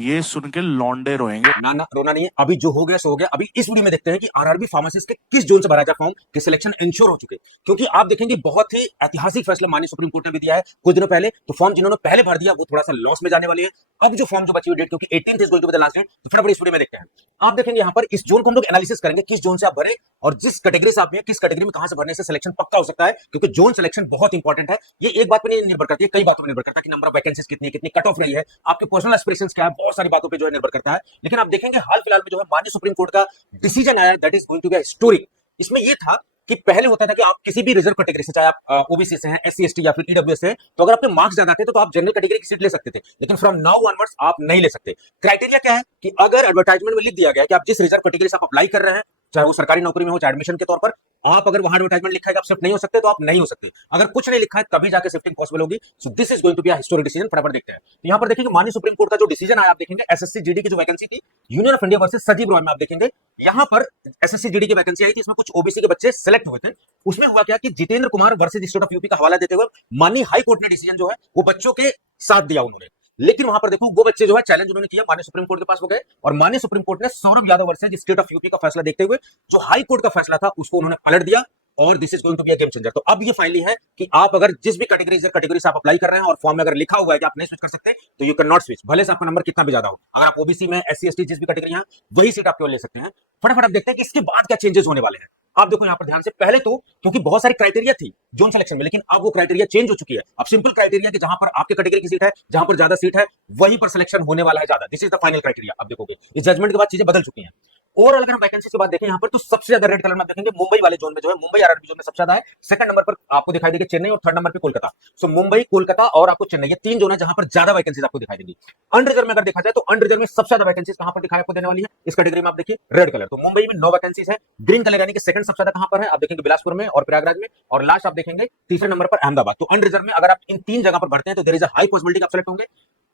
ये सुन के लौंडे रोएंगे। ना ना रोना नहीं है, अभी जो हो गया सो हो गया। अभी इस वीडियो में देखते हैं कि आरआरबी फार्मासिस्ट के किस जोन से भरा जा फॉर्म कि सिलेक्शन इंश्योर हो चुके, क्योंकि आप देखेंगे बहुत ही ऐतिहासिक फैसला माननीय सुप्रीम कोर्ट ने भी दिया है कुछ दिनों पहले। तो फॉर्म जिन्होंने पहले भर दिया वो थोड़ा सा लॉस में जाने वाले हैं। अब जो फॉर्म जो बची हुई डेट, क्योंकि 18th is going to be the last date, तो फटाफट इस वीडियो में देखते हैं। आप देखेंगे यहाँ पर इस जोन को हम लोग एनालिसिस करेंगे किस जोन से आप भरे और जिस कैटेगरी से आप हैं किस कैटेगरी में कहां से भरने से सिलेक्शन पक्का हो सकता है, क्योंकि जोन सिलेक्शन बहुत इंपॉर्टेंट है। ये एक बात पर नहीं निर्भर करती है, कई बातों पर निर्भर करता है कि नंबर ऑफ वैकेंसीज कितनी है, कितनी कट ऑफ रही है, आपके पर्सनल एस्पिरेशंस क्या है, बहुत सारी बातों पर जो है निर्भर करता है। लेकिन आप देखेंगे हाल फिलहाल में जो है माननीय सुप्रीम कोर्ट का डिसीजन आया, that is going to be historic. इसमें ये था कि पहले होता था कि आप किसी भी रिजर्व कैटेगरी से, चाहे आप ओबीसी से हैं, एससी एसटी या फिर ईडब्ल्यूएस से, तो अगर आपके मार्क्स ज्यादा थे तो आप जनरल कैटेगरी की सीट ले सकते थे। लेकिन फ्रॉम नाउ ऑनवर्ड्स आप नहीं ले सकते। क्राइटेरिया क्या है कि अगर एडवर्टाइजमेंट में लिख दिया गया कि आप जिस रिजर्व कैटेगरी से आप अप्लाई कर रहे हैं, चाहे वो सरकारी नौकरी में हो चाहे एडमिशन के तौर पर, आप अगर वहां एडवर्टाइजमेंट लिखा है कि आप शिफ्ट नहीं हो सकते तो आप नहीं हो सकते। अगर कुछ नहीं लिखा है तभी जाके शिफ्टिंग पॉसिबल होगी। So this is going to be a historic decision. फटाफट देखते हैं। तो यहां पर देखेंगे माननीय सुप्रीम कोर्ट का जो डिसीजन आया, आप देखेंगे एसएससी जीडी की जो वैकेंसी थी यूनियन ऑफ इंडिया वर्सेस सजीव रॉय में, आप देखेंगे यहां पर एसएससी जीडी की वैकेंसी आई थी, इसमें कुछ ओबीसी के बच्चे सेलेक्ट हुए थे। उसमें हुआ क्या कि Jitendra Kumar versus state of UP का हवाला देते हुए माननीय हाई कोर्ट ने डिसीजन जो है वो बच्चों के साथ दिया उन्होंने। लेकिन वहां पर देखो वो बच्चे जो है चैलेंज उन्होंने किया, माननीय सुप्रीम कोर्ट के पास हो गए और माननीय सुप्रीम कोर्ट ने Saurabh Yadav versus state of UP का फैसला देखते हुए जो हाई कोर्ट का फैसला था उसको उन्होंने पलट दिया। और this is going to be a game changer. तो अब ये फाइनली है कि आप अगर जिस भी कैटेगरी से आप अप्लाई कर रहे हैं और फॉर्म में अगर लिखा हुआ है कि आप नहीं स्विच कर सकते, तो यू कैन नॉट स्विच, भले से आपका नंबर कितना भी ज्यादा हो। अगर आप ओबीसी में, एससी एसटी जिस भी कैटेगरी है वही सीट आप केवल ले सकते हैं। फटाफट आप देखते हैं कि इसके बाद क्या चेंजेस होने वाले हैं। आप देखो यहाँ पर ध्यान से, पहले तो क्योंकि बहुत सारी क्राइटेरिया थी जोन सिलेक्शन में, लेकिन अब वो क्राइटेरिया चेंज हो चुकी है। अब सिंपल क्राइटेरिया कि जहां पर आपके कैटेगरी की सीट है, जहां पर ज्यादा सीट है, वहीं पर सिलेक्शन होने वाला है ज्यादा। This is the final criteria. आप देखोगे इस जजमेंट के बाद चीजें बदल चुकी हैं। ओवरऑल अगर हम वैकेंसी की बात देखें यहाँ पर, तो सबसे ज्यादा रेड कलर में आप देखेंगे मुंबई वाले जोन में जो है, मुंबई आरआरबी जोन में सबसे ज्यादा है। सेकंड नंबर पर आपको दिखाई देगी चेन्नई और थर्ड नंबर पे कोलकाता। सो मुंबई, कोलकाता और आपको चेन्नई, ये तीन जोन है जहां पर ज्यादा वैकेंसीज आपको दिखाई देगी। अनरिजर्व में अगर देखा जाए तो अनरिजर्व में सबसे ज्यादा वैकेंसीज कहां पर दिखाई आपको देने वाली है, इस कैटेगरी में आप देखिए रेड कलर। तो मुंबई में 9 वैकेंसीज है। ग्रीन कलर यानी कि सेकंड सबसे ज्यादा कहां पर है, आप देखेंगे बिलासपुर में और प्रयागराज में, और लास्ट आप देखेंगे तीसरे नंबर पर अहमदाबाद। तो अनरिजर्व में अगर आप इन तीन जगह पर भरते हैं तो there is a high possibility आप सेलेक्ट होंगे।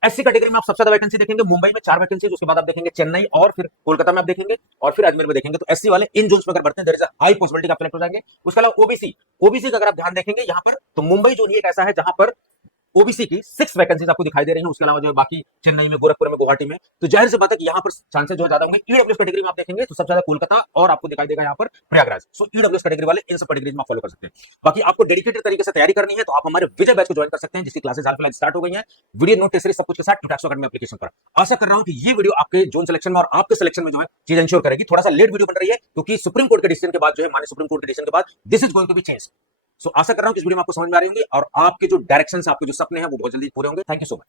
एससी कैटेगरी में आप सबसे ज्यादा वैकेंसी देखेंगे मुंबई में 4 वैकेंसी, उसके बाद आप देखेंगे चेन्नई और फिर कोलकाता में आप देखेंगे और फिर अजमेर में देखेंगे। तो एससी वाले इन जोन्स में अगर बढ़ते हैं there is a high possibility आप सेलेक्ट हो जाएंगे। उसके अलावा ओबीसी, ओबीसी का अगर आप ध्यान देखेंगे यहाँ पर, तो मुंबई जोन ही एक ऐसा है जहां पर ओबीसी की 6 वैकेंसीज आपको दिखाई दे रही हैं। उसके अलावा जो है बाकी चेन्नई में, गोरखपुर में, गुवाहाटी में, तो जाहिर सी बात है कि यहाँ पर चांसेस जो ज्यादा होंगे। ईडब्ल्यूएस कैटेगरी में आप देखेंगे तो सबसे ज्यादा कोलकाता और आपको दिखाई देगा यहाँ पर प्रयागराज। सो ईडब्ल्यूएस कैटेगरी वाले इन सब कैटेगरीज में आप फॉलो कर सकते हैं। बाकी आपको डेडिकेटेड तरीके से तैयारी करनी है तो आप हमारे विजय बैच को ज्वाइन कर सकते हैं, जिसकी क्लासेस हाल फिलहाल स्टार्ट हो गई हैं, वीडियो नोट टेस्ट सीरीज सब कुछ के साथ टैक्सो अकेडमी एप्लीकेशन पर। आशा कर रहा हूं कि ये वीडियो आपके जोन सिलेक्शन में और आपके सिलेक्शन में जो है चीज इंश्योर करेगी। थोड़ा सा लेट वीडियो बन रही है क्योंकि सुप्रीम कोर्ट के डिसीजन के बाद जो है, माननीय सुप्रीम कोर्ट के डिसीजन के बाद this is going to be change. So आशा कर रहा हूं कि इस वीडियो में आपको समझ में आ रही होंगी और आपके जो डायरेक्शंस, आपके जो सपने हैं वो बहुत जल्दी पूरे होंगे। Thank you so much.